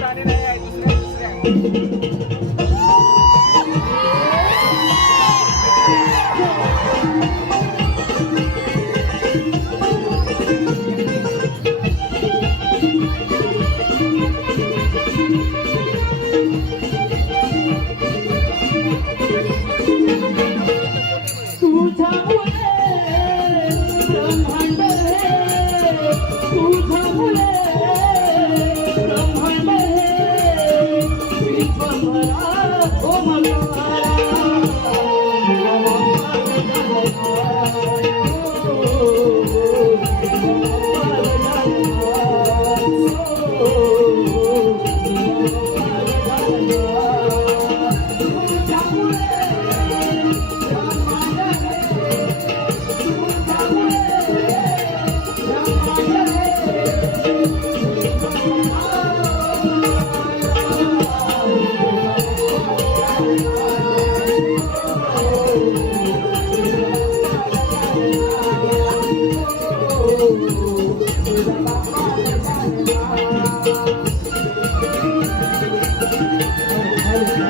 प्राणी नाही आहे दुसरे दुसरे आहे Utah. ও মামা you.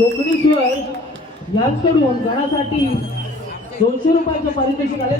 कोकणेश्वर यांकडून गणासाठी दोनशे रुपयाचं पारितोषिक आले